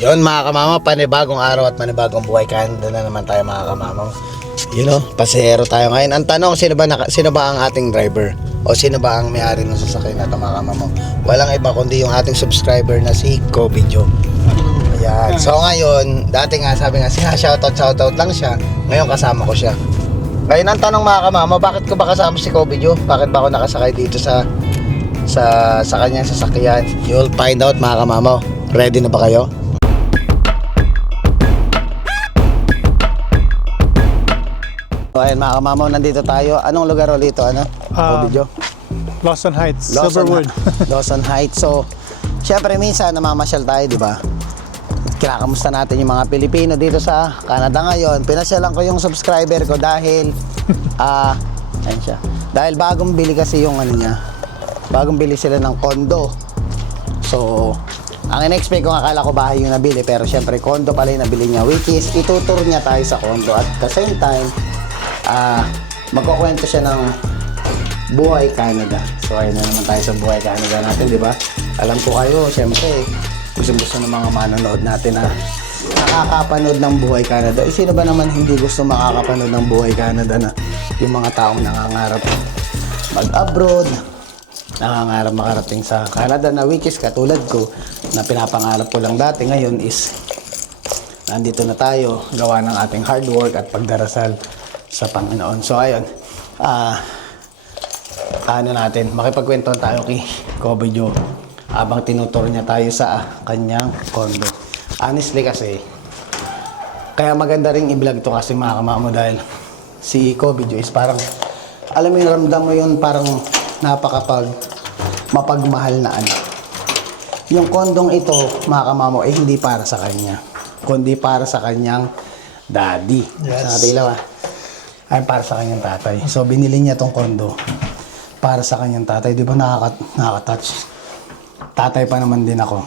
Yun mga kamama, panibagong araw at panibagong buhay. Kanda na naman tayo mga kamama. You know, pasahero tayo ngayon. Ang tanong, sino ba ang ating driver? O sino ba ang may-ari ng sasakyan na ito mga kamama? Walang iba kundi yung ating subscriber na si Covidjo. Ayan. So ngayon, dati nga sabi nga, shoutout lang siya. Ngayon kasama ko siya. Ngayon ang tanong mga kamama, bakit ko ba kasama si Covidjo? Bakit ba ako nakasakay dito sa kanyang sasakyan? You'll find out mga kamama. Ready na ba kayo? So ayun mga kamamaw, nandito tayo. Anong lugar ulit ito? Ano? Covidjo? Lawson Heights, Silverwood. Lawson Heights. So, syempre minsan namamasyal tayo, di ba? Kinakamusta natin yung mga Pilipino dito sa Canada ngayon. Pinasyalan ko yung subscriber ko dahil ayun siya. Dahil bagong bili kasi yung ano niya. Bagong bili sila ng condo. So, ang in-expect ko, akala ko bahay yung nabili, pero syempre condo pala yung nabili niya, which is itutur niya tayo sa condo at the same time magkukwento siya ng buhay Canada. So ayun na naman tayo sa buhay Canada natin, di ba? Alam ko kayo, syempre gusto ng mga manonood natin na nakakapanood ng buhay Canada. Sino ba naman hindi gusto makakapanood ng buhay Canada, na yung mga taong nangangarap mag-abroad, nangangarap makarating sa Canada, na which is katulad ko, na pinapangarap ko lang dati. Ngayon is nandito na tayo, gawa ng ating hard work at pagdarasal sa Panginoon. So ayun, makipagkwentuhan tayo kay Covidjo habang tinutur niya tayo sa kanyang condo. Honestly kasi, kaya maganda rin i-vlog to kasi mga kamamo, dahil si Covidjo is parang, alam mo yung ramdam mo yun, parang mapagmahal na ano. Yung kondong ito mga kamamo ay hindi para sa kanya, kundi para sa kanyang daddy. Yes. Sa katilaw ay para sa kanyang tatay. So binili niya tong kondo para sa kanyang tatay. Di ba nakaka-touch? Tatay pa naman din ako.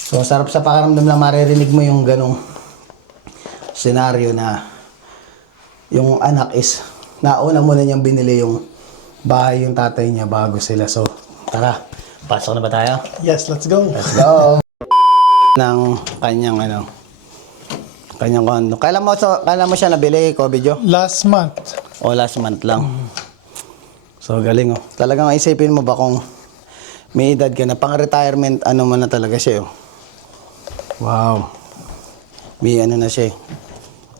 So sarap sa pakiramdam na maririnig mo yung ganong senaryo na yung anak is nauna muna niyang binili yung bahay yung tatay niya bago sila. So tara, pasok na ba tayo? Yes, let's go. Let's go! Ng kanyang kanyang kondo. Kailan mo siya nabili, Covidjo? Last month. O last month lang. So galing oh. Talagang isipin mo ba kung may edad ka na, pang-retirement, ano man na talaga siya oh. Wow. May ano na siya eh.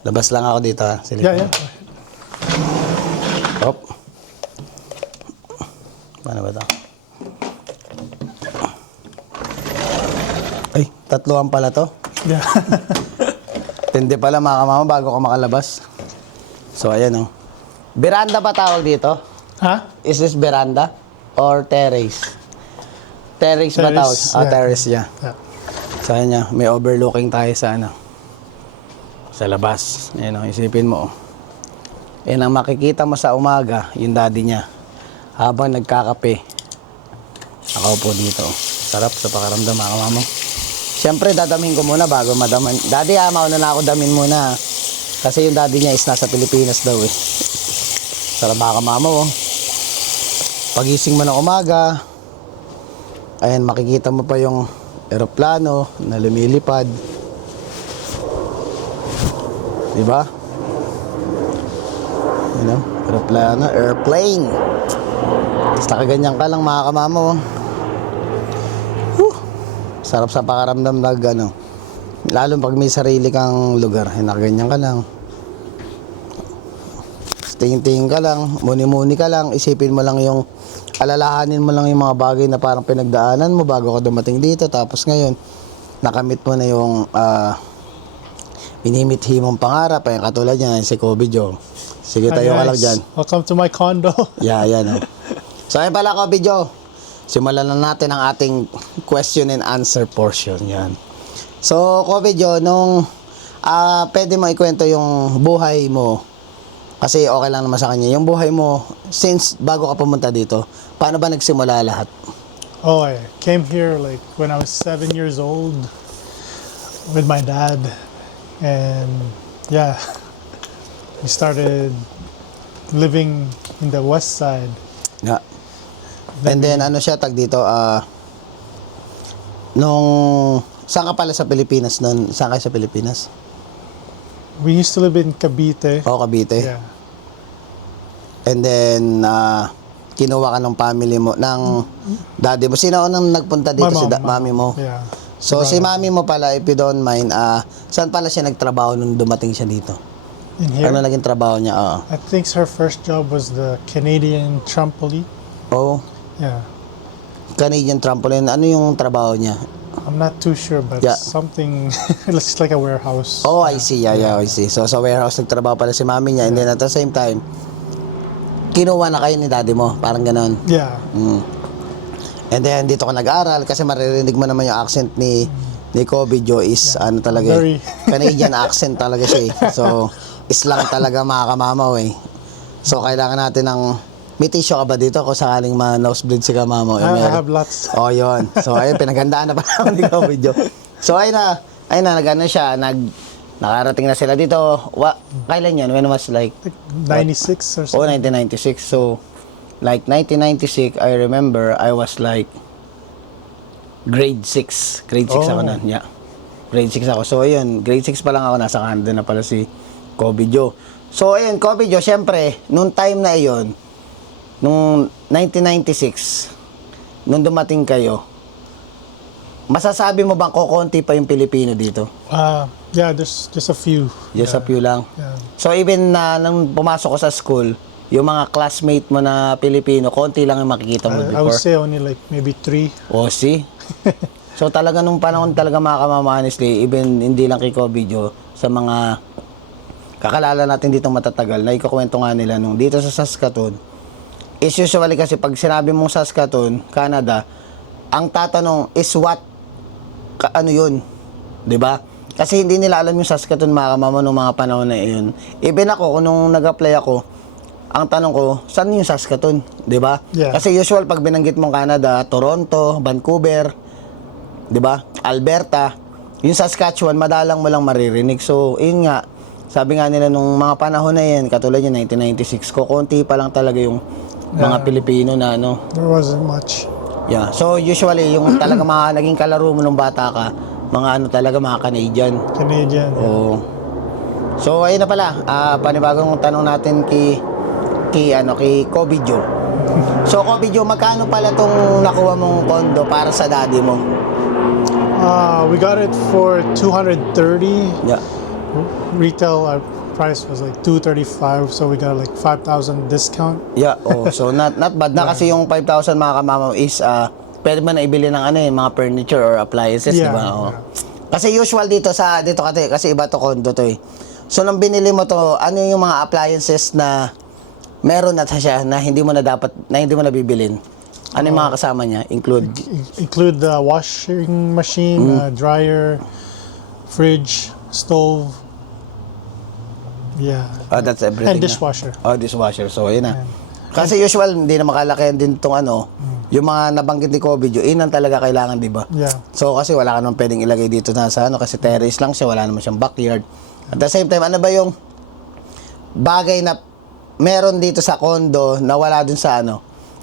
Labas lang ako dito ha. Silip. Yeah. Hop. Paano ba ito? Ay, tatluan pala to. Yeah. Tindi pala mga kamama bago ka makalabas. So ayan oh. Veranda ba tawag dito? Huh? Is this veranda or terrace? Terrace ba tawag? Yeah. Terrace, yeah. Yeah. So ayan niya, may overlooking tayo sa sa labas. Ayan oh, isipin mo oh. Yan ang makikita mo sa umaga, yung daddy niya. Habang nagkakape. Ako po dito. Sarap sa pakiramdam mga kamama. Siyempre, dadamin ko muna bago madaman. Daddy, mauna na ako damin muna. Kasi yung daddy niya is nasa Pilipinas daw eh. Sarap mga kamama oh. Pagising mo ng umaga, ayan, makikita mo pa yung eroplano na lumilipad. Diba? You know, eroplano, airplane. Tapos nakaganyan ka lang mga kamama oh. Sarap sa pakaramdam na lalo pag may sarili kang lugar, nakaganyan ka lang, tingin-tingin ka lang, muni-muni ka lang, isipin mo lang yung, alalahanin mo lang yung mga bagay na parang pinagdaanan mo bago ka dumating dito, tapos ngayon nakamit mo na yung minimithi mong pangarap. Ay katulad niya si Covidjo. Sige, tayo ka lang dyan. Welcome to my condo. Yeah, yan oh. So ayun pala Covidjo, simulan na natin ang ating question and answer portion. Yan. So, Covidjo, nung pwede mo ikwento yung buhay mo, kasi okay lang naman sa kanya, yung buhay mo since bago ka pumunta dito, paano ba nagsimula lahat? Oh, I came here like when I was 7 years old with my dad. And yeah, we started living in the west side. Yeah. And then ano siya tag dito nung saan ka pala sa Pilipinas noon? Saan kayo sa Pilipinas? We used to live in Cavite. O, Cavite. Yeah. And then, kinuha ka ng family mo, ng daddy mo. Sino ang nagpunta dito? My mom, Mami mo? Yeah. So, si mami mo pala, if you don't mind, saan pala siya nagtrabaho nung dumating siya dito? In here, Ano naging trabaho niya? Oo. I think her first job was the Canadian trampoline. Oh, Yeah. Canadian trampoline. Ano yung trabaho niya? I'm not too sure, but Yeah. something, it's like a warehouse. Oh, I see. Yeah, I see. So, sa warehouse nagtrabaho pala si mami niya. And then, at the same time, kinuha na kayo ni daddy mo. Parang ganon. Yeah. Mm. And then, dito ka nag-aral kasi maririnig mo naman yung accent ni Kobe Joe is ano talaga Very- Canadian accent talaga siya eh. So, islang talaga mga kamamaw eh. So, kailangan natin ng may tissue ka ba dito kung sakaling ma-nosebleed si kamamaw? I have lots. Oh, yun. So, ayun, pinaghandaan na pala ako ni Kobe Joe. So, ayun na, nag-ano siya, nakarating na sila dito. Kailan yun? When was like 96 or Oh, something. 1996. So, like 1996, I remember I was like grade 6. Grade 6 ako Oh. nun, yeah. Grade 6 ako. So, ayun, grade 6 pa lang ako, nasa Canada na pala si Kobe Joe. So, ayun, Kobe Joe, syempre, nung time na iyon, nung 1996, nung dumating kayo, masasabi mo bang kukonti pa yung Pilipino dito? Yeah, there's just a few. Just a few lang. Yeah. So even nang pumasok ko sa school, yung mga classmate mo na Pilipino, konti lang yung makikita mo I would before. say only like maybe 3. Oh, see? So talaga nung panahon talaga mga kamama, honestly, even hindi lang kay Kobe Joe, sa mga kakalala natin dito matatagal, na ikukwento nga nila nung dito sa Saskatoon, is usually kasi pag sinabi mong Saskatoon, Canada, ang tatanong is what, ano yun? 'Di ba? Kasi hindi nila alam yung Saskatoon mga kamama nung mga panahon na yun. Even ako, nung nag-apply ako, ang tanong ko, saan yung Saskatoon? 'Di ba? Yeah. Kasi usual pag binanggit mong Canada, Toronto, Vancouver, 'di ba? Alberta, yung Saskatchewan, madalang mo lang maririnig. So, yun nga, sabi nga nila nung mga panahon na yan, katulad yung 1996, konti pa lang talaga yung mga Pilipino na ano. There wasn't much. Yeah. So, usually, yung talaga mga naging kalaro mo nung bata ka, mga ano talaga, mga Canadian. Canadian. Yeah. Oo. So, ayun na pala. Panibagong tanong natin kay Kobe Joe. So, Kobe Joe, magkano pala tong nakuha mong kondo para sa daddy mo? We got it for 230. Yeah. Retail price was like 235, so we got like 5,000 discount. Yeah, oh, so not bad na kasi yung 5,000 mga kamamaw is pwede man na ibili ng ano mga furniture or appliances, di Yeah, ba? Oh. yeah. Kasi usual dito kasi iba to condo to eh. So nung binili mo to, ano yung mga appliances na meron na siya na hindi mo na bibilin? Ano yung mga kasama niya? Include the washing machine, dryer, fridge, stove. Yeah. Oh, that's everything. And na. dishwasher. Oh, dishwasher. So, yun na. Kasi usual, hindi na makalakayan din tong yung mga nabanggit ni Kobe Joe, yun ang talaga kailangan, di ba? Yeah. So, kasi wala ka naman pwedeng ilagay dito na sa kasi terrace lang siya, wala naman siyang backyard. At the same time, ano ba yung bagay na meron dito sa condo na wala dun sa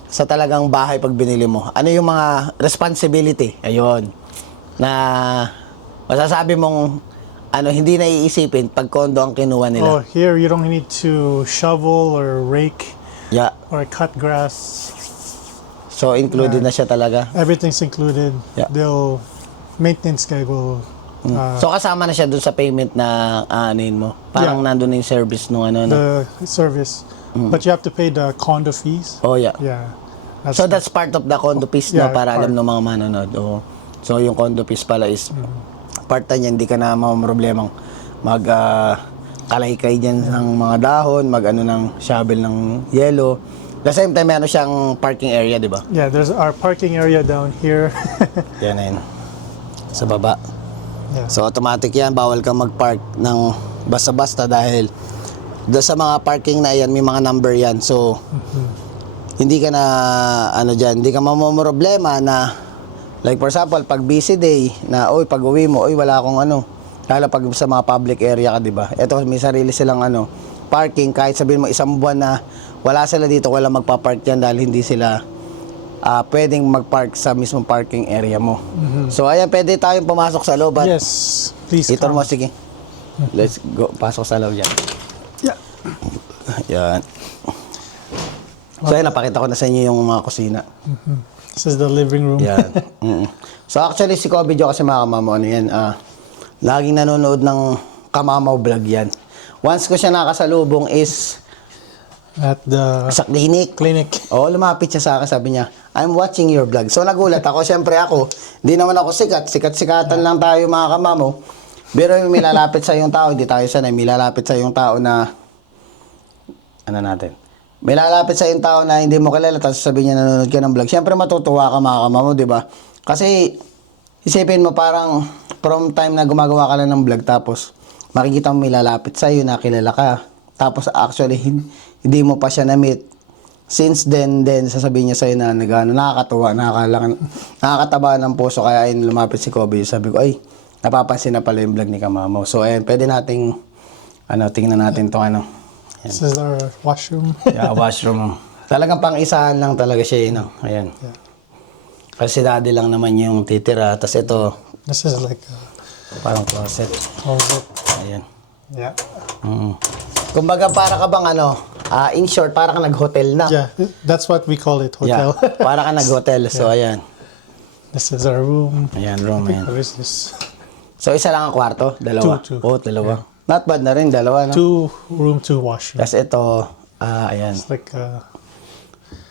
sa talagang bahay pag binili mo? Ano yung mga responsibility? Ayun. Na masasabi mong hindi na iisipin pag condo ang kinuha nila. Oh, here you don't need to shovel or rake Yeah. or cut grass. So, included na siya talaga. Everything's included. Yeah. They'll maintenance guy will. So, kasama na siya dun sa payment na aanin mo. Parang nandun na yung service nung The service, but you have to pay the condo fees. Oh, yeah. Yeah. So, that's part of the condo fees, no? Yeah, Para alam part. ng mga manonood. Oh. So, yung condo fees pala is part na niya, hindi ka na problemang kalay-kay dyan ng mga dahon, ng shovel ng yelo. The same time, meron siyang parking area, di ba? Yeah, there's our parking area down here. Yan na yun. Sa baba. Yeah. So, automatic yan. Bawal kang mag-park ng basta-basta dahil doon sa mga parking na yan, may mga number yan. So, hindi ka na, hindi ka mamomroblema na, like for example, pag busy day, na, pag uwi mo, wala akong lalo pag sa mga public area ka, di ba? Ito, may sarili silang parking, kahit sabihin mo isang buwan na wala sila dito, wala magpa-park yan dahil hindi sila pwedeng mag-park sa mismong parking area mo. So ayan, pwede tayong pumasok sa loob. At Yes, please ito come. mo, sige. Let's go, pasok sa loob yan. Yeah. Yan. So ayan, napakita ko na sa inyo yung mga kusina. This is the living room. Yan. So actually si Kobe Jo kasi mga kamamo, ano yan, laging nanonood ng Kamamaw vlog yan. Once ko siya nakasalubong is At the sa clinic. clinic. Oo, lumapit siya sa akin, sabi niya, I'm watching your vlog. So nagulat ako, syempre ako, hindi naman ako sikat-sikatan lang tayo mga kamamo. Pero may lalapit sa yung tao, hindi tayo sanay, may lalapit sa yung tao na, ano natin, may lalapit sa yung tao na hindi mo kilala, tapos sabihin niya nanonood ka ng vlog. Syempre matutuwa ka mga kamamo, di ba? Kasi, isipin mo parang, from time na gumagawa ka lang ng vlog, tapos, makikita mo may lalapit sa iyo na kilala ka. Tapos actually, hindi mo pa siya na-meet. Since then, sasabihin niya sa'yo na nakakatuwa, nakakataba ng puso. Kaya ayun, lumapit si Kobe. Sabi ko, ay, napapansin na pala yung vlog ni Kamamo. So, ayun, pwede nating, tingnan natin to Ayan. This is our washroom. Yeah, washroom. Talagang pang-isahan lang talaga siya, Ayan. Yeah. Kasi daddy lang naman yung titira. Tapos ito, This is like a parang closet. closet. Ayan. Yeah. Kumbaga, para ka bang in short, para ka nag-hotel na. Yeah, that's what we call it, Yeah, hotel. para ka nag-hotel. So, ayan. This is our room. Ayan, room yan. What is this? So, isa lang ang kwarto? Dalawa? Two. Oo, dalawa. Not bad na rin, dalawa, no? 2 room, 2 washroom. Tapos ito, ayan, It's like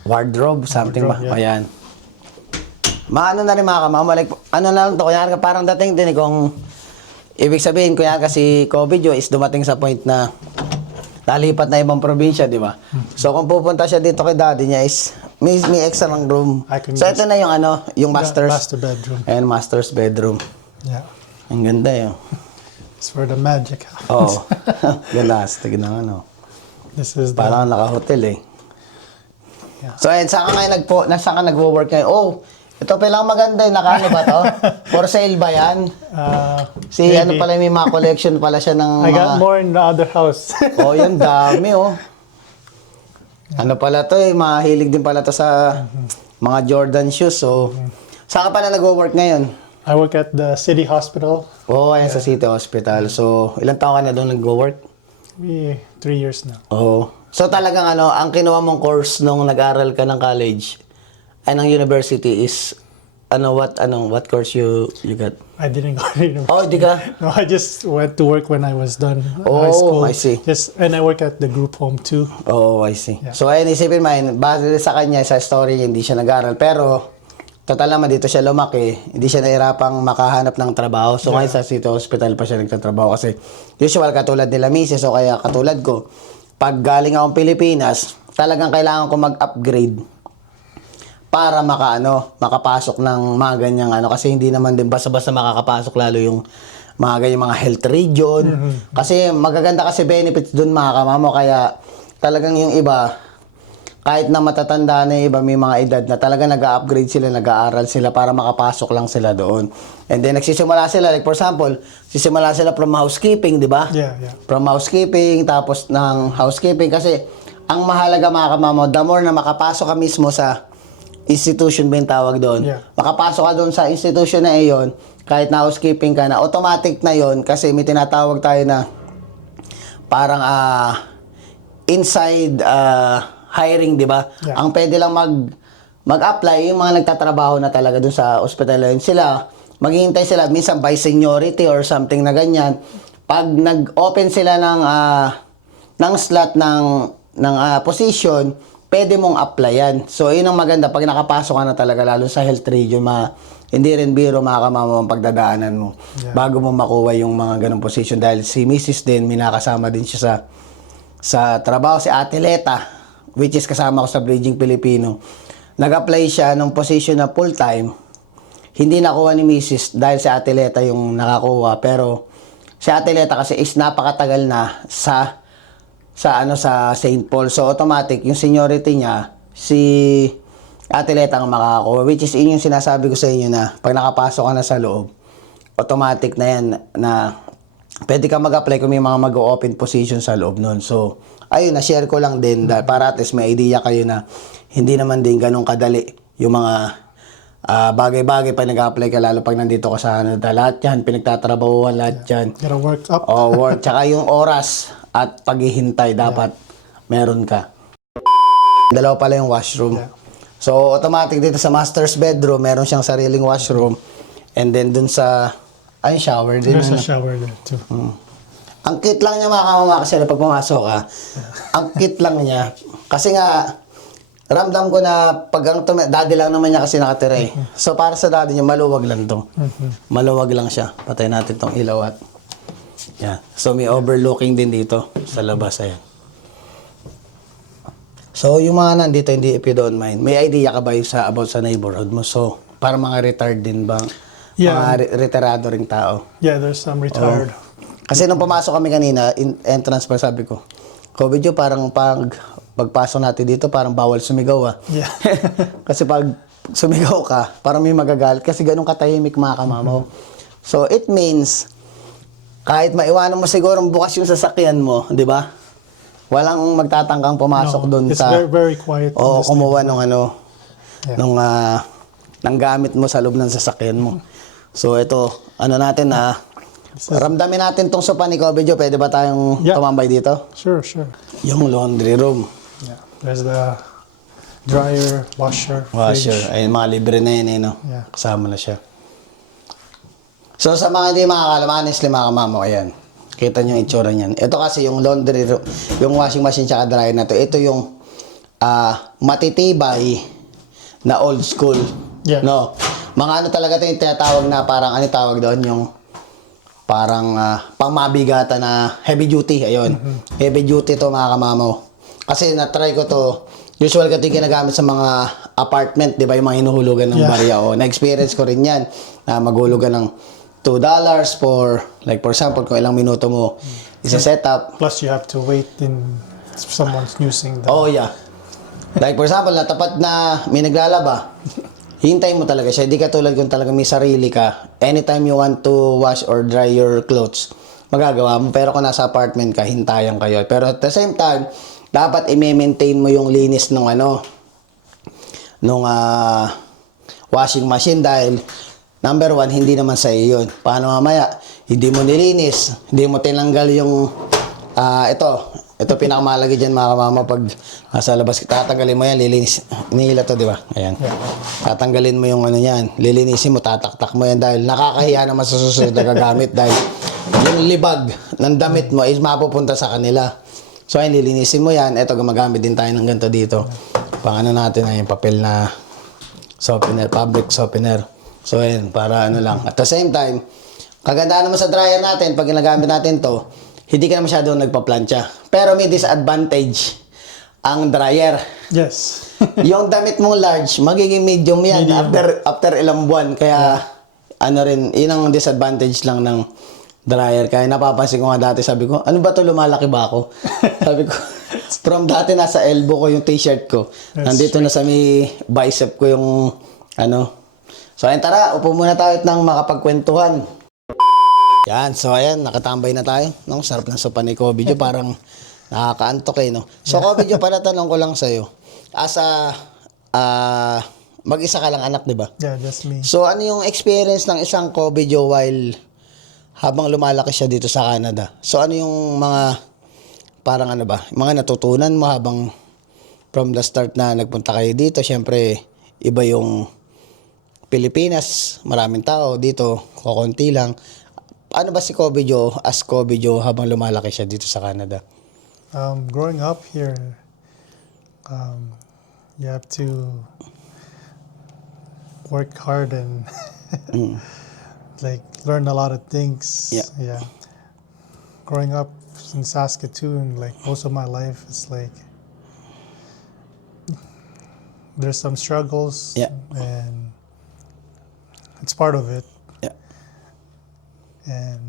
wardrobe, something Wardrobe, ba? Ayan. Maano na rin mga kamama, like, ano na lang to, kunyari ka parang dating din, kung ibig sabihin, kunyari ka si Kobe Jo is dumating sa point na nalipat na ibang probinsya, di ba? So, kung pupunta siya dito kay daddy niya is, may extra ng room. I can So, ito na yung yung master's. master bedroom. Ayan, master's bedroom. Yeah, Ang ganda yun. it's where the magic happens. Oo. Ganda, astig na This is the Parang naka-hotel eh. Yeah. So, ayun, saan ka ngayon saan ka nagwo-work ngayon? Oh, ito palang maganda eh. Nakaano ba to? For sale ba yan? Si maybe. ano pala, may mga collection pala siya ng I mga... got more in the other house. Oh, yun, dami oh. Ano pala to eh, mahilig din pala to sa mga Jordan shoes. So, saan ka pala nagwo-work ngayon? I work at the city hospital. Oh, ayan sa City Hospital. So, ilang taon ka na doon nagwo-work? 3 years now. Oo. So talagang ang kinuha mong course nung nag-aral ka ng college ay ng university is what course you got? I didn't go to university. Oh, di ka? No, I just went to work when I was done Oh, high school. I see. And I work at the group home too. Oh, I see. So ayun, isipin mo, base sa kanya, sa story, hindi siya nag-aral. Pero, total naman dito siya lumaki, hindi siya nahirapang makahanap ng trabaho. So ngayon sa City Hospital pa siya nagtatrabaho kasi usual katulad nila misis o kaya katulad ko, pag galing akong Pilipinas, talagang kailangan ko mag-upgrade para makapasok ng mga ganyang kasi hindi naman din basta-basta makakapasok lalo yung mga ganyang mga health region. Kasi magaganda kasi benefits dun mga kamamo, kaya talagang yung iba, kahit na matatanda na yung iba, may mga edad na talaga nag-upgrade sila, nag-aaral sila para makapasok lang sila doon. And then nagsisimula sila, like for example, sisimula sila from housekeeping, di ba? Yeah. From housekeeping, tapos ng housekeeping. Kasi ang mahalaga mga kamamo, the more na makapasok ka mismo sa institution ba yung tawag doon? Yeah. Makapasok ka doon sa institution na iyon, kahit na housekeeping ka na, automatic na yon kasi may tinatawag tayo na parang inside hiring, di ba? Yeah. Ang pwede lang mag-apply yung mga nagtatrabaho na talaga doon sa ospital na yun. Sila, maghihintay sila minsan by seniority or something na ganyan. Pag nag-open sila ng slot ng position, pwede mong applyan. So, yun ang maganda. Pag nakapasok ka na talaga, lalo sa health region, hindi rin biro makakamama ang pagdadaanan mo bago mo makuha yung mga ganong position. Dahil si Mrs. din, minakasama din siya sa trabaho. Si Ate Leta, which is kasama ko sa Bridging Pilipino, nag-apply siya ng position na full-time. Hindi nakuha ni Mrs. dahil si Ate Leta yung nakakuha. Pero si Ate Leta kasi is napakatagal na sa St. Paul. So, automatic, yung seniority niya, si Ate Leta ang makakakuha. Which is, yun yung sinasabi ko sa inyo na pag nakapasok ka na sa loob, automatic na yan na pwede ka mag-apply kung may mga mag-open position sa loob nun. So, ayun, na-share ko lang din para at least may idea kayo na hindi naman din ganun kadali yung mga bagay-bagay pa nag-apply ka, lalo pag nandito ka sa Canada. Lahat yan, pinagtatrabahuan lahat yan. Gotta work up. Work. Tsaka yung oras at paghihintay, dapat meron ka. Dalawa pala yung washroom. Yeah. So, automatic dito sa master's bedroom, meron siyang sariling washroom. And then dun sa, shower din. There's a shower there too. Ang cute lang niya mga kamama kasi pag pumasok ka. Ang cute lang niya. Kasi nga, ramdam ko na pag daddy lang naman niya kasi nakatira eh. So para sa daddy niya, maluwag lang to. Maluwag lang siya. Patay natin tong ilaw at yan. So may overlooking din dito sa labas. Ayan. So yung mga nandito, hindi if you don't mind, may idea ka ba yung about sa neighborhood mo? So para mga retired din ba? Yeah. Mga retirado ring tao. Yeah, there's some retired. Kasi nung pumasok kami kanina, entrance pa sabi ko, Kobe parang pagpasok natin dito, parang bawal sumigaw ah. Yeah. Kasi pag sumigaw ka, parang may magagalit kasi ganun katahimik mga kamamaw. So it means, kahit maiwanan mo siguro bukas yung sasakyan mo, di ba? Walang magtatangkang pumasok doon It's sa... very, very quiet. O kumuha nung Yeah. ng gamit mo sa loob ng sasakyan mo. So ito, natin ramdamin natin tong sopa ni Kobe Jo. Pwede ba tayong tumambay dito? Sure, sure. Yung laundry room. Yeah. There's the dryer, washer, Washer. fridge. Ayun, mga libre na yun, no? Yeah. Kasama na siya. So, sa mga hindi makakalam, honestly, mga kamamo, ayan. Kita nyo yung itsura niyan. Ito kasi yung laundry room, yung washing machine tsaka dryer na to. Ito yung matitibay na old school. Yeah. No? Mga talaga ito yung tinatawag na parang, tawag doon? Yung parang pangmabigatan na heavy duty. Ayun. Heavy duty to mga kamamo. Kasi na-try ko to. Usual ka ito yung ginagamit sa mga apartment, di ba? Yung mga hinuhulugan ng barya. O, na-experience ko rin yan. Maghulugan ng $2 for, like for example, kung ilang minuto mo isa-set up. Plus, you have to wait in someone's using the... Oh, yeah. Like for example, natapat na may naglalaba. Hintay mo talaga siya. Hindi ka tulad kung talaga may sarili ka. Anytime you want to wash or dry your clothes, magagawa mo. Pero kung nasa apartment ka, hintayan kayo. Pero at the same time, dapat i-maintain mo yung linis ng washing machine dahil number one, hindi naman sa iyo yun. Paano mamaya? Hindi mo nilinis, hindi mo tinanggal yung ito pinakamalagi dyan mga kamama pag nasa labas, tatanggalin mo yan, lilinis. Inihila to, di ba? Ayan. Tatanggalin mo yung yan, lilinisin mo, tataktak mo yan dahil nakakahiya naman sa susunod na gagamit dahil yung libag ng damit mo is mapupunta sa kanila. So, ayun, lilinisin mo yan. Ito, gumagamit din tayo ng ganito dito. Pang natin ay yung papel na softener, fabric softener. So, ayun, para lang. At the same time, kagandaan naman sa dryer natin, pag ginagamit natin to, hindi ka na masyadong nagpa-plancha. Pero may disadvantage ang dryer. Yes. Yung damit mong large, magiging medium yan after ilang buwan. Kaya, yun ang disadvantage lang ng dryer. Kaya napapansin ko nga dati, sabi ko, ano ba to, lumalaki ba ako? Sabi ko, from dati nasa elbow ko yung t-shirt ko. Nandito na sa may bicep ko yung So ayun, tara, upo muna tayo ng makapagkwentuhan. Yan, so ayan, nakatambay na tayo. No? Sarap ng sopa ni Kobe Jo, parang nakakaantok no? So Kobe Jo, pala tanong ko lang sa'yo. Mag-isa ka lang anak, di ba? Yeah, just me. So ano yung experience ng isang Kobe Jo while habang lumalaki siya dito sa Canada? So ano yung mga, parang mga natutunan mo habang from the start na nagpunta kayo dito? Siyempre, iba yung Pilipinas, maraming tao dito, kukunti lang. Ano ba si Kobe Jo, as Kobe Jo, habang lumalaki siya dito sa Canada? Growing up here, you have to work hard and like learn a lot of things. Yeah. Growing up in Saskatoon, like most of my life, it's like there's some struggles. Yeah. And it's part of it. Yeah. And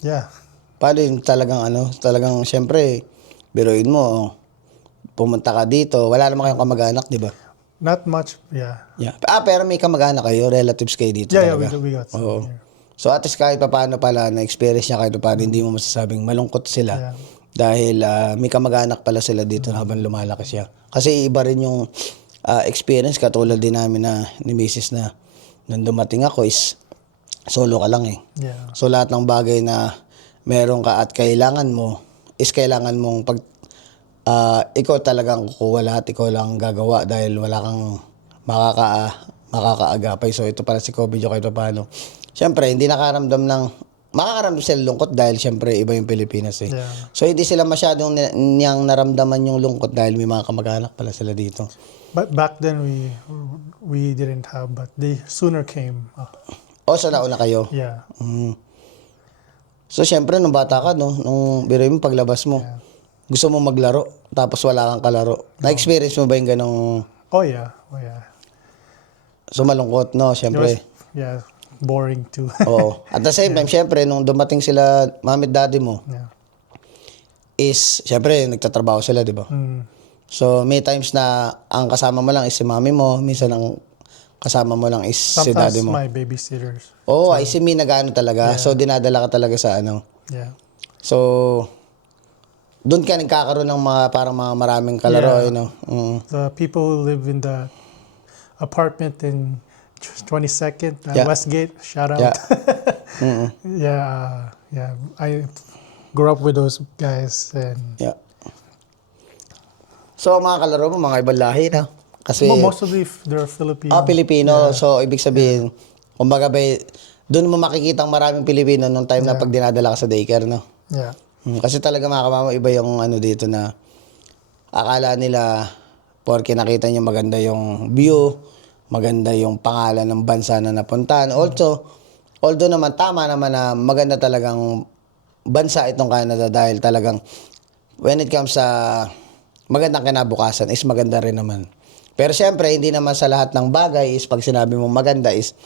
yeah. Paano yung talagang syempre, biruin mo, pumunta ka dito, wala naman kayong kamag-anak, di ba? Not much, yeah. Yeah. Pero may kamag-anak kayo, relatives kayo dito Yeah, talaga. we got some Oo. here. So at least kahit paano pala, na-experience niya kahit paano, hindi mo masasabing malungkot sila. Yeah. Dahil may kamag-anak pala sila dito habang lumalaki siya. Kasi iba rin yung experience katulad din namin na ni Mrs. na nung dumating ako is solo ka lang eh. Yeah. So lahat ng bagay na meron ka at kailangan mo is kailangan mong ikaw talagang kukuha lahat, ikaw lang gagawa dahil wala kang makakaagapay. So ito para si Kobe Jo kahit paano. Siyempre, hindi makakaramdam sila lungkot dahil siyempre iba yung Pilipinas eh. Yeah. So hindi sila masyadong niyang naramdaman yung lungkot dahil may mga kamag-anak pala sila dito. But back then we didn't have, but they sooner came. O, so nauna kayo? Yeah. So siyempre, nung bata ka, no? Nung biro mo paglabas mo, gusto mo maglaro, tapos wala kang kalaro. Na-experience mo ba yung ganong... Oh yeah. Oh yeah. So malungkot, no? It was, Siyempre. yeah, boring too. Oo. At the same time, siyempre, nung dumating sila, mami at daddy mo, Yeah. is, siyempre, nagtatrabaho sila, di ba? So, may times na ang kasama mo lang is si mami mo, minsan ang kasama mo lang is si Sometimes daddy mo. my babysitters. Oo, ay si Mi nag-ano talaga. So, dinadala ka talaga sa ano. Yeah. So, doon ka nagkakaroon ng mga parang mga maraming kalaro, Yeah. you know. The people who live in the apartment in 22nd, Yeah. Westgate, shout out. Yeah. Yeah. I grew up with those guys, and Yeah. So, ang mga kalaro mo, mga ibang lahi na. Kasi, mostly they're Filipino. Pilipino. So, ibig sabihin, kumbaga ba, doon mo makikita ang maraming Pilipino nung time na pag dinadala ka sa daycare, no? Yeah. Kasi talaga mga kamama, iba yung ano dito na akala nila porque nakita niyo maganda yung view, maganda yung pangalan ng bansa na napuntahan. Also, although naman tama naman na maganda talagang bansa itong Canada dahil talagang when it comes sa magandang kinabukasan is maganda rin naman. Pero syempre, hindi naman sa lahat ng bagay is pag sinabi mong maganda is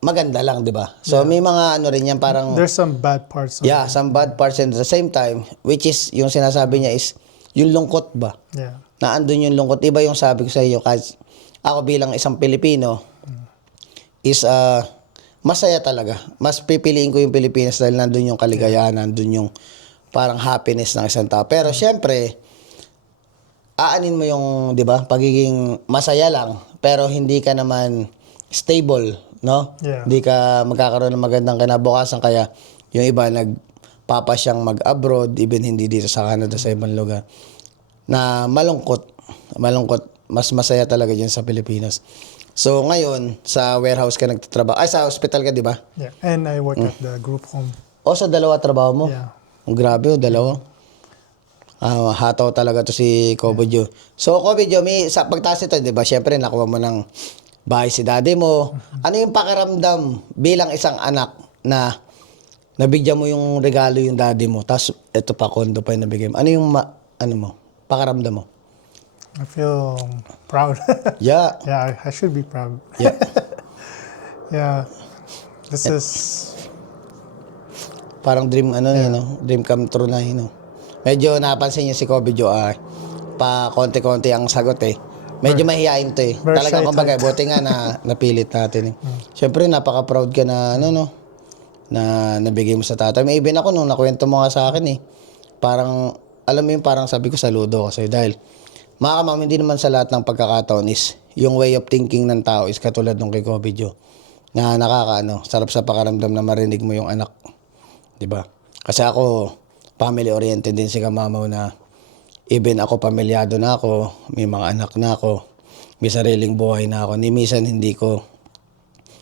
maganda lang, di ba? So, may mga ano rin yan parang... There's some bad parts. Yeah, some bad parts and at the same time, which is, yung sinasabi niya is, yung lungkot ba? Yeah. Na andun yung lungkot. Iba yung sabi ko sa iyo, kasi ako bilang isang Pilipino, is masaya talaga. Mas pipiliin ko yung Pilipinas dahil nandun yung kaligayahan, nandun yung parang happiness ng isang tao. Pero syempre, aanin mo yung, di ba, pagiging masaya lang, pero hindi ka naman stable, no? Yeah. Hindi ka magkakaroon ng magandang kinabukasan, kaya yung iba nagpapa siyang mag-abroad, even hindi dito sa Canada, sa ibang lugar, na malungkot, mas masaya talaga dyan sa Pilipinas. So ngayon, sa warehouse ka nagtatrabaho, ay sa hospital ka, di ba? Yeah. And I work at the group home. O sa dalawa trabaho mo? Yeah. Grabe, dalawa. Hataw talaga to si Kobe Jo. So, Kobe Jo, sa pagtaas ito, di ba, syempre, nakuha mo ng bahay si daddy mo. Ano yung pakiramdam bilang isang anak na nabigyan mo yung regalo yung daddy mo, tapos ito pa, kondo pa yung nabigay mo. Ano yung, pakiramdam mo? I feel proud. Yeah. Yeah, I should be proud. Yeah. Yeah. This is... Parang dream, dream come true na, Medyo napansin niyo si Kobe Jo, pa konti-konti ang sagot eh. Medyo mahihain to eh. Very Talagang shy kumbaga, type. buti nga na napilit natin eh. Siyempre, napaka-proud ka na, na nabigay mo sa tatay. May even ako nung nakwento mo nga sa akin eh. Parang, alam mo yung parang sabi ko saludo kasi dahil, mga kamam, hindi naman sa lahat ng pagkakataon is, yung way of thinking ng tao is katulad nung kay Kobe Jo. Na sarap sa pakaramdam na marinig mo yung anak. Diba? Kasi ako, family-oriented din si Kamamaw na even ako pamilyado na ako, may mga anak na ako, may sariling buhay na ako. Ni minsan hindi ko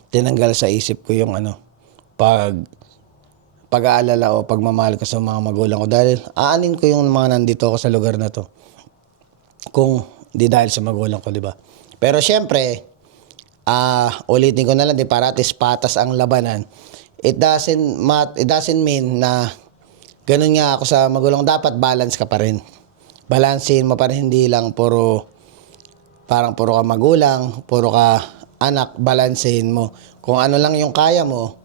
tinanggal sa isip ko yung pag-aalala o pagmamahal ko sa mga magulang ko. Dahil aanin ko yung mga nandito ako sa lugar na to. Kung di dahil sa magulang ko, di ba? Pero syempre, ulitin ko na lang, di para at least patas ang labanan. It doesn't mean na ganun nga ako sa magulang. Dapat balance ka pa rin. Balansin mo pa rin, hindi lang puro ka magulang, puro ka anak, balansin mo. Kung ano lang yung kaya mo,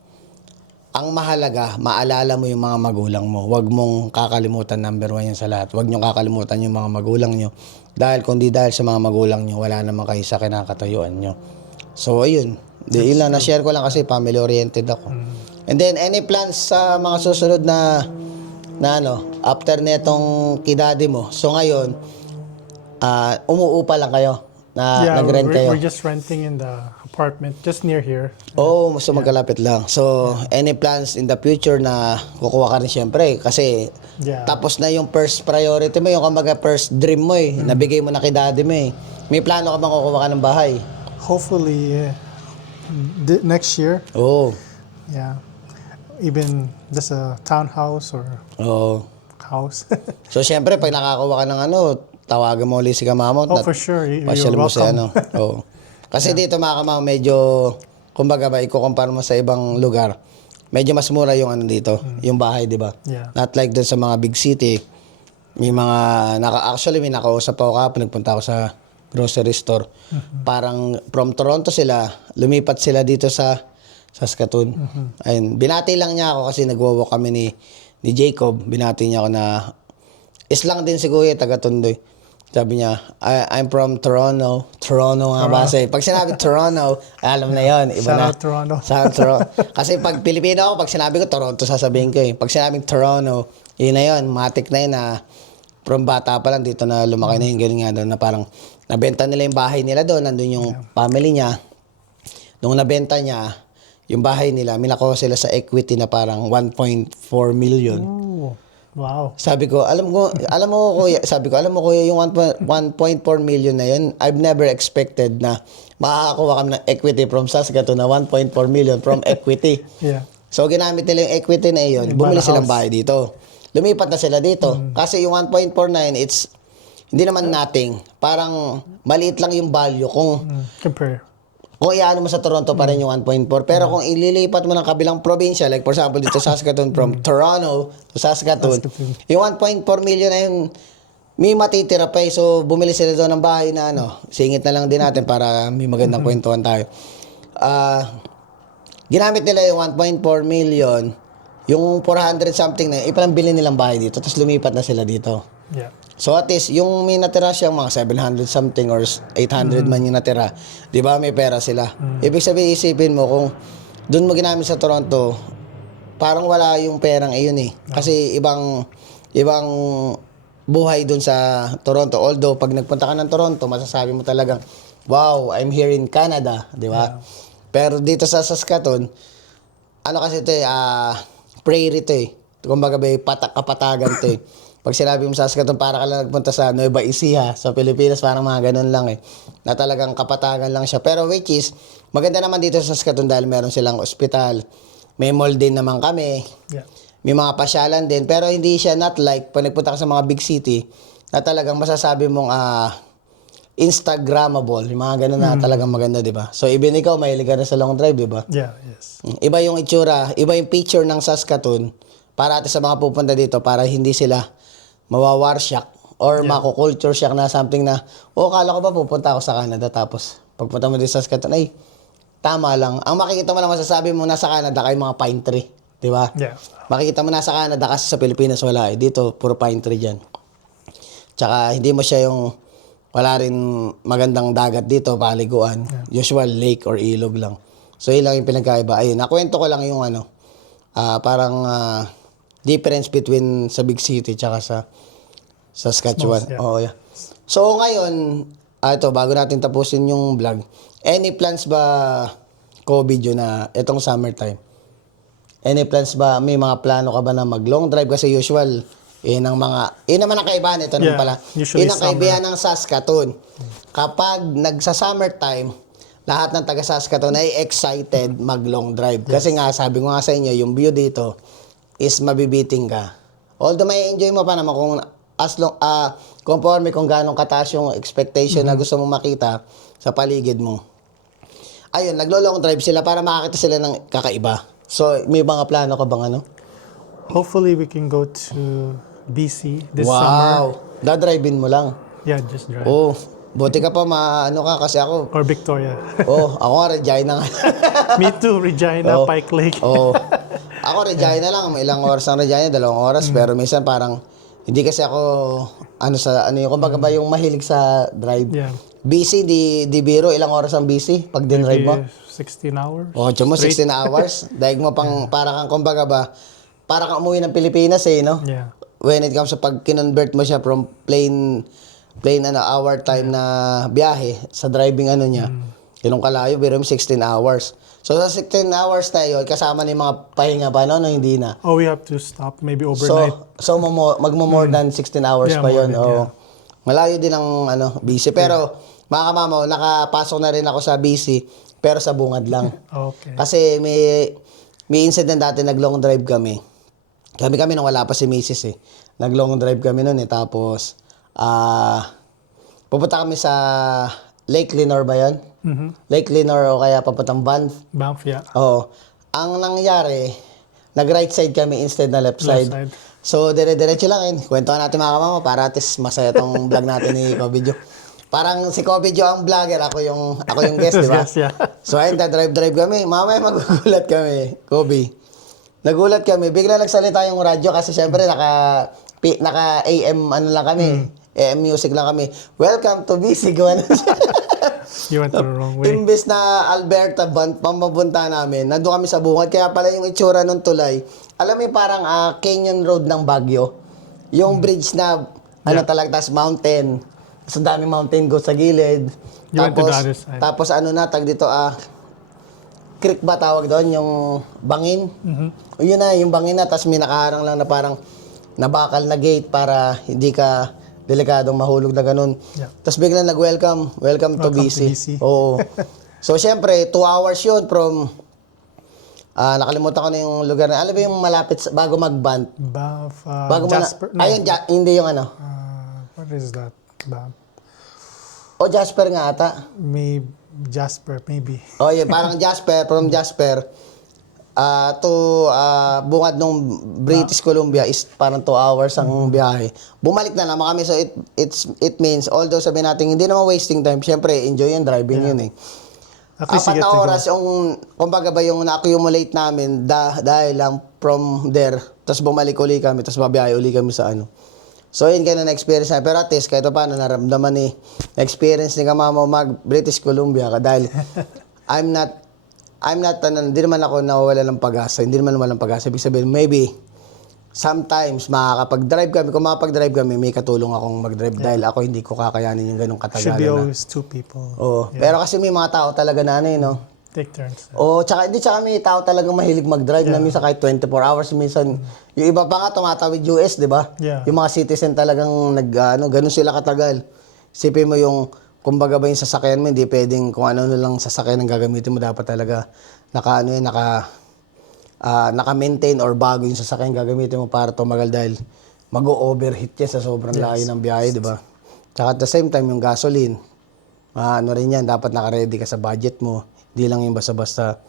ang mahalaga, maalala mo yung mga magulang mo. Huwag mong kakalimutan, number 1 yan sa lahat. Huwag nyo kakalimutan yung mga magulang nyo. Dahil kung di dahil sa mga magulang nyo, wala naman kayo sa kinakatayuan nyo. So, ayun. Yun lang, na-share ko lang kasi family-oriented ako. And then, any plans sa mga susunod na after netong kidadi mo? So, ngayon, umuupa lang kayo. na Yeah, nag-rent kayo? we're just renting in the apartment just near here. Oo, so magkalapit lang. So, any plans in the future na kukuha ka rin syempre? Kasi Yeah. tapos na yung first priority mo, yung kumbaga first dream mo eh. Nabigay mo na kay daddy mo eh. May plano ka bang kukuha ka ng bahay? Hopefully, next year. Oo. Yeah. Even just a townhouse or Oo. house. So, syempre, pag nakakuha ka ng tawagan mo ulit si Kamamot. Oh, for sure. You're Pasyal mo sa welcome. Oo. Kasi dito mga Kamamot, medyo, kumbaga ba, ikukumpara mo sa ibang lugar, medyo mas mura yung dito, yung bahay, di ba? Yeah. Not like dun sa mga big city. May mga, actually, may nakausap ako kapag nagpunta ako sa grocery store. Parang from Toronto sila, lumipat sila dito sa Saskatoon. Ayun, binati lang niya ako kasi nagwo-walk kami ni Jacob. Binati niya ako na, islang din si Kuya, taga Tundoy. Sabi niya, I'm from Toronto. Toronto nga ba? Pag sinabi Toronto, alam na yon. Iba Shout na. out Toronto. Toronto. Kasi pag Pilipino ako, pag sinabi ko Toronto, sasabihin ko eh. Pag sinabing Toronto, yun na yun. Matik na yun na from bata pa lang dito na lumaki na yung ganun nga doon na parang nabenta nila yung bahay nila doon. Nandun yung family niya. Nung nabenta niya, yung bahay nila, minakuha sila sa equity na parang 1.4 million. Ooh, wow. Sabi ko, alam mo kuya, yung 1.4 million na yun, I've never expected na makakakuha kami ng equity from Saskatoon na 1.4 million from equity. Yeah. So, ginamit nila yung equity na yun, bumili silang bahay dito. Lumipat na sila dito. Kasi yung 1.49, it's, hindi naman nothing. Parang, maliit lang yung value kung, Compare. kung iano mo sa Toronto pa rin yung 1.4. Pero kung ililipat mo ng kabilang probinsya, like for example, dito sa Saskatoon, from Toronto to Saskatoon, yung 1.4 million na yun, may matitira pa eh. So, bumili sila doon ng bahay na singit na lang din natin para may magandang kwentuhan tayo. Ginamit nila yung 1.4 million, yung 400 something na, ipalang bilhin nilang bahay dito, tapos lumipat na sila dito. Yeah. So at least, yung may natira siyang mga 700 something or 800 man yung natira, di ba may pera sila. Ibig sabihin, isipin mo kung doon mo ginamit sa Toronto, parang wala yung perang iyon eh. Kasi ibang buhay doon sa Toronto. Although, pag nagpunta ka ng Toronto, masasabi mo talagang, wow, I'm here in Canada, di ba? Pero dito sa Saskatoon, ano kasi ito prairie ito eh. Kumbaga ba, kapatagan ito eh. Pag sinabi mo sa Saskatoon, para ka lang nagpunta sa Nueva Ecija, sa Pilipinas, parang mga ganun lang eh. Na talagang kapatagan lang siya. Pero which is, maganda naman dito sa Saskatoon dahil meron silang ospital. May mall din naman kami. Yeah. May mga pasyalan din. Pero hindi siya not like, pag nagpunta ka sa mga big city, na talagang masasabi mong Instagrammable. Yung mga ganun na talagang maganda, di ba? So, even ikaw, mahilig ka na sa long drive, di ba? Yeah, yes. Iba yung itsura, iba yung picture ng Saskatoon para sa mga pupunta dito para hindi sila mawawar shock or mako-culture shock na something na, kala ko ba pupunta ako sa Canada tapos pagpunta mo dito sa Saskatoon, ay, tama lang. Ang makikita mo lang masasabi mo nasa Canada kay mga pine tree. Di ba? Yeah. Makikita mo nasa Canada kasi sa Pilipinas wala eh. Dito, puro pine tree dyan. Tsaka hindi mo siya yung, wala rin magandang dagat dito, paliguan. Usual lake or ilog lang. So, yun lang yung pinagkaiba. Ayun, nakwento ko lang yung parang difference between sa big city tsaka sa Saskatchewan. Small, yeah. Oo, yeah. So, ngayon, ito, bago natin tapusin yung vlog, any plans ba, COVID na itong summertime? Any plans ba, may mga plano ka ba na mag-long drive? Kasi usual, yun naman ang kaibahan. Ito naman pala. Usually Yun ang kaibahan ng Saskatoon. Kapag nagsa-summertime, lahat ng taga Saskatoon ay excited mag-long drive. Kasi nga, sabi ko nga sa inyo, yung view dito is mabibiting ka. Although may enjoy mo pa naman kung conforme kung gano'ng kataas yung expectation na gusto mo makita sa paligid mo. Ayun, naglo-long drive sila para makakita sila ng kakaiba. So, may mga plano ka bang Hopefully, we can go to BC this summer. Wow! Dadrive-in mo lang. Yeah, just drive. Oh, buti ka pa kasi ako. Or Victoria. Ako nga, Regina nga. Me too, Regina, Pike Lake. Ako, Regina lang. Ilang oras ang Regina, 2 oras. Pero minsan parang, hindi kasi ako, kumbaga ba yung mahilig sa drive. Yeah. BC, di biro, ilang oras ang BC pag din-drive mo? 16 hours. Mo, 16 hours. Daig mo pang, para kang, kumbaga ba, para kang umuwi ng Pilipinas no? Yeah. When it comes sa pag kinonvert mo siya from plain plain hour time na biyahe sa driving niya. Ganun kalayo, pero 16 hours. So sa 16 hours na yun, kasama na yung mga pahinga pa, no? Hindi na. Oh, we have to stop maybe overnight. So magmo-more than 16 hours Yeah, pa more yun. than, yeah. Malayo din ang busy. Pero mga kamamo, nakapasok na rin ako sa busy, pero sa bungad lang. Okay. Kasi may incident dati, nag-long drive kami. Kami nung wala pa si Mrs. Nag-long drive kami noon Tapos, pupunta kami sa Lake Lenore ba yun? Lake Lenore o kaya papuntang Banff. Banff, yeah. Oo. Ang nangyari, nag-right side kami instead na left side. side. So, dire-diretso lang Kwentuhan natin mga kamama para at least masaya tong vlog natin ni Kobe Jo. Parang si Kobe Jo ang vlogger, ako yung guest, di ba? Yes, yeah. So, ayun, drive kami. Mamaya magugulat kami, Kobe. Nagulat kami. Bigla nagsalita yung radyo kasi syempre naka AM lang kami. AM music lang kami. Welcome to BC. You went the wrong way. Imbes na Alberta pamabunta namin, nandun kami sa bungad. Kaya pala yung itsura ng tulay, alam mo yung parang Canyon Road ng Baguio. Yung bridge na, talaga, tas mountain. So daming mountain goat sa gilid. You went to the other side. Tapos tag dito, creek ba tawag doon? Yung bangin. Yun na, yung bangin na, tas may nakaharang lang na parang nabakal na gate para hindi ka delikadong mahulog na ganun. Yeah. Tapos biglang welcome to Welcome to BC. BC. Oo. So, syempre, 2 hours yun from, nakalimutan ko na yung lugar na, alam mo yung malapit, bago mag-band. Banff, Bago Jasper. mo na, ayun, hindi yung What is that? Banff. O Jasper nga ata. Maybe Jasper, maybe. O yun, parang Jasper, from Jasper, to bungad ng British Columbia is parang 2 hours ang biyahe. Bumalik na naman kami, so it means, although sabihin natin, hindi naman wasting time, syempre, enjoy yung driving yun At least you Apat get na to go. oras yung, kumbaga ba yung na-accumulate namin dahil lang from there, tapos bumalik uli kami, tapos babiyahe uli kami sa So, yun kaya na-experience na. Pero at least, kahit paano, naramdaman na-experience ni Kamamo mag-British Columbia ka dahil I'm not, hindi naman ako nawawala ng pag-asa. Hindi naman walang pag-asa. Ibig sabihin, maybe, sometimes, makakapag-drive kami. Kung makapag-drive kami, may katulong akong mag-drive dahil ako hindi ko kakayanin yung ganong Should be katagalan na. always 2 people. Oo. Pero kasi may mga tao talaga na no? Take turns. Tsaka may tao talagang mahilig mag-drive na minsan kahit 24 hours minsan. Yung iba pa nga tumatawid US, 'di ba? Yeah. Yung mga citizen talagang ganun sila katagal. Isipin mo yung kumbaga ba yung sasakyan mo, hindi pwedeng kung ano na lang sasakyan ang gagamitin mo, dapat talaga naka-maintain or bago yung sasakyan gagamitin mo para tumagal dahil mag-overheat yan sa sobrang layo ng biyahe, 'di ba? Tsaka at the same time yung gasoline, rin yan, dapat naka-ready ka sa budget mo. Hindi lang yung basta-basta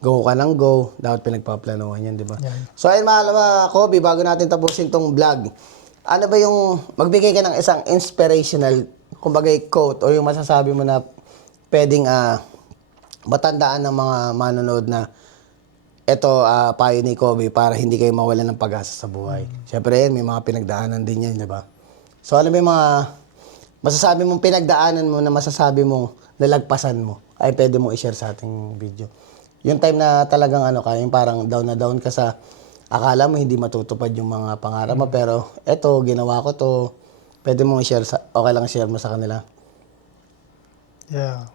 go ka ng go, dapat pinagpaplanuhan yan, di ba? Yeah. So ayun mga Kobe, bago natin tapusin tong vlog, ano ba yung, magbigay ka ng isang inspirational, kumbaga quote, o yung masasabi mo na pwedeng matandaan ng mga manonood na ito, payo ni Kobe para hindi kayo mawalan ng pag-asa sa buhay. Siyempre yan, may mga pinagdaanan din yan, di ba? So ano ba yung mga masasabi mong pinagdaanan mo na masasabi mong nalagpasan mo, ay pwede mo i-share sa ating video. Yung time na talagang yung parang down na down ka sa akala mo hindi matutupad yung mga pangarap mo, pero eto, ginawa ko to, pwede mo i-share, okay lang share mo sa kanila. Yeah.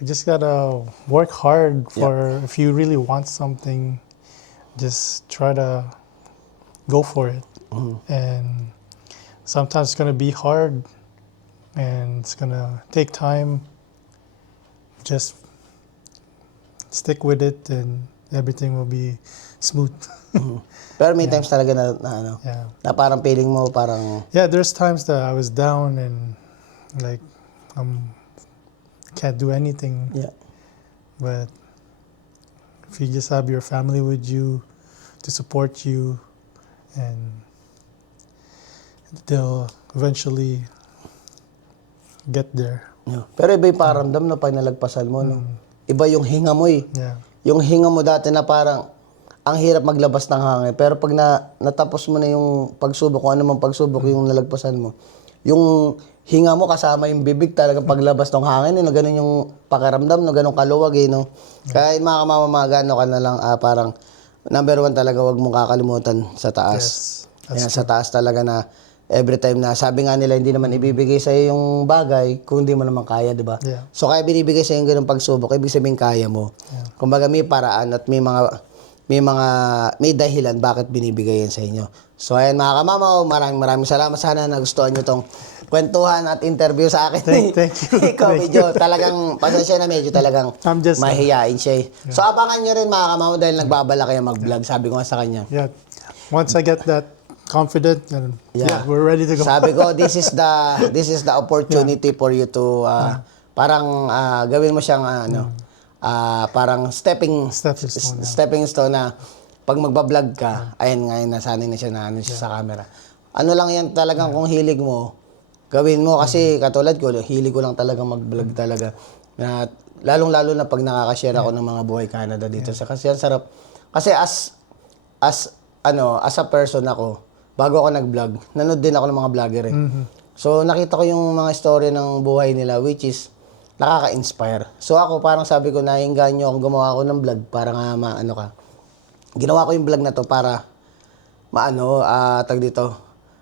You just gotta work hard for, if you really want something, just try to go for it. And sometimes it's gonna be hard and it's gonna take time. Just stick with it and everything will be smooth. Pero may times talaga na Yeah. na parang feeling mo parang Yeah, there's times that I was down and like can't do anything. yeah. But if you just have your family with you to support you, and they'll eventually get there. Yeah. Pero iba yung paramdam na pag nalagpasan mo, no? Iba yung hinga mo Yeah. Yung hinga mo dati na parang ang hirap maglabas ng hangin. Pero pag natapos mo na yung pagsubok, kung ano mang pagsubok yung nalagpasan mo, yung hinga mo kasama yung bibig talagang paglabas ng hangin, no? Ganun yung pakaramdam, no? Ganun kaluwag, no? Kaya yung mga kamamamagano ka na lang, parang number 1 talaga, wag mong kakalimutan sa taas. Yes. Ayan, sa taas talaga na every time na sabi nga nila hindi naman ibibigay sa yung bagay kung hindi mo naman kaya, di ba? Yeah. So kaya binibigay sa yung ganung pagsubok, ibig sabihin kaya mo. Kumbaga may paraan at may dahilan bakit binibigay yan sa inyo. So ayan mga kamamaw, maraming salamat. Sana nagustuhan nyo tong kwentuhan at interview sa akin. Thank you. Ikaw medyo talagang, pasensya na medyo talagang I'm just- mahihiyain siya. So abangan nyo rin mga kamamaw dahil nagbabala kayo mag-vlog. Sabi ko nga sa kanya. Yeah. Once I get that confident, then yeah, we're ready to go. Sabi ko, this is the opportunity for you to parang gawin mo siyang parang stepping stone na pag magba-vlog ka, ayun ngayon nasanay na siya na siya sa camera. Ano lang yan talagang kung hilig mo, gawin mo kasi katulad ko, hilig ko lang talaga mag-vlog talaga. Na lalong-lalo na pag nakaka-share ako ng mga buhay Canada dito. Kasi ang sarap. Kasi as a person ako, bago ako nag-vlog, nanood din ako ng mga vlogger eh. So, nakita ko yung mga story ng buhay nila, which is, nakaka-inspire. So, ako, parang sabi ko, nainganyo akong gumawa ako ng vlog para nga, ginawa ko yung vlog na to para,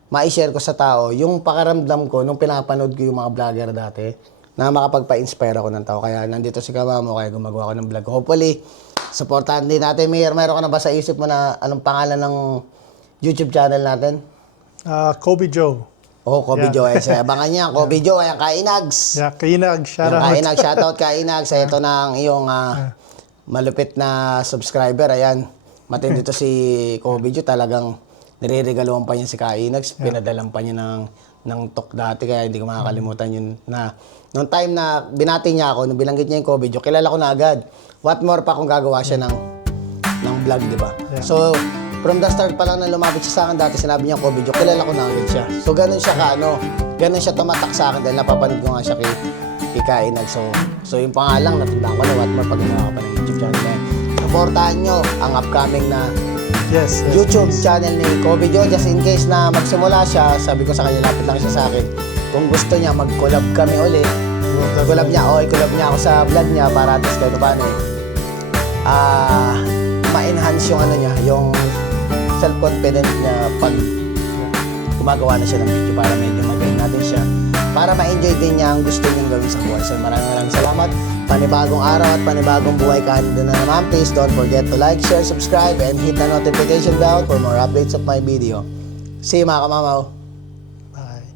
ma-share ko sa tao, yung pakaramdam ko, nung pinapanood ko yung mga vlogger dati, na makapagpa-inspire ako ng tao. Kaya, nandito si Kamamo, kaya gumagawa ko ng vlog. Hopefully, supportahan din natin. Mayroon ka na ba sa isip mo na anong pangalan ng YouTube channel natin? Kobe Joe. Oh, Kobe Joe. Abangan niya. Kobe Joe. Ayan, Kainags. Yeah, Kainag, shout out. Kainag, shoutout Kainag. Sa ito na ang iyong malupit na subscriber. Ayan, matindi to si Kobe Joe. Talagang nire-regaluhan pa niya si Kainags. Pinadalan pa niya ng talk dati. Kaya hindi ko makakalimutan yun na noong time na binati niya ako, nung binanggit niya yung Kobe Joe, kilala ko na agad. What more pa kung gagawa siya ng vlog, di ba? Yeah. So, from the start pa lang na lumapit siya sa akin dati, sinabi niya Kobe Joe, kilala ko na agad siya. So, ganun siya ganun siya tumatak sa akin dahil napapanood ko nga siya kay Kainag. So yung pangalang, natandaan ko na what more pag ginawa ka pa ng YouTube channel na yan. Supportahan nyo ang upcoming na Yes. YouTube channel ni Kobe Joe. Just in case na magsimula siya, sabi ko sa kanya, lapit lang siya sa akin. Kung gusto niya, mag-collab kami ulit. I-collab niya ako sa vlog niya para at least kahit paano ma-enhance yung niya, yung self-confident niya pag gumagawa na siya ng video para medyo magaling natin siya. Para ma-enjoy din niya ang gusto niyang gawin sa buhay. So maraming salamat. Panibagong araw at panibagong buhay Canada na naman. Please don't forget to like, share, subscribe, and hit the notification bell for more updates of my video. See you mga kamamaw. Bye.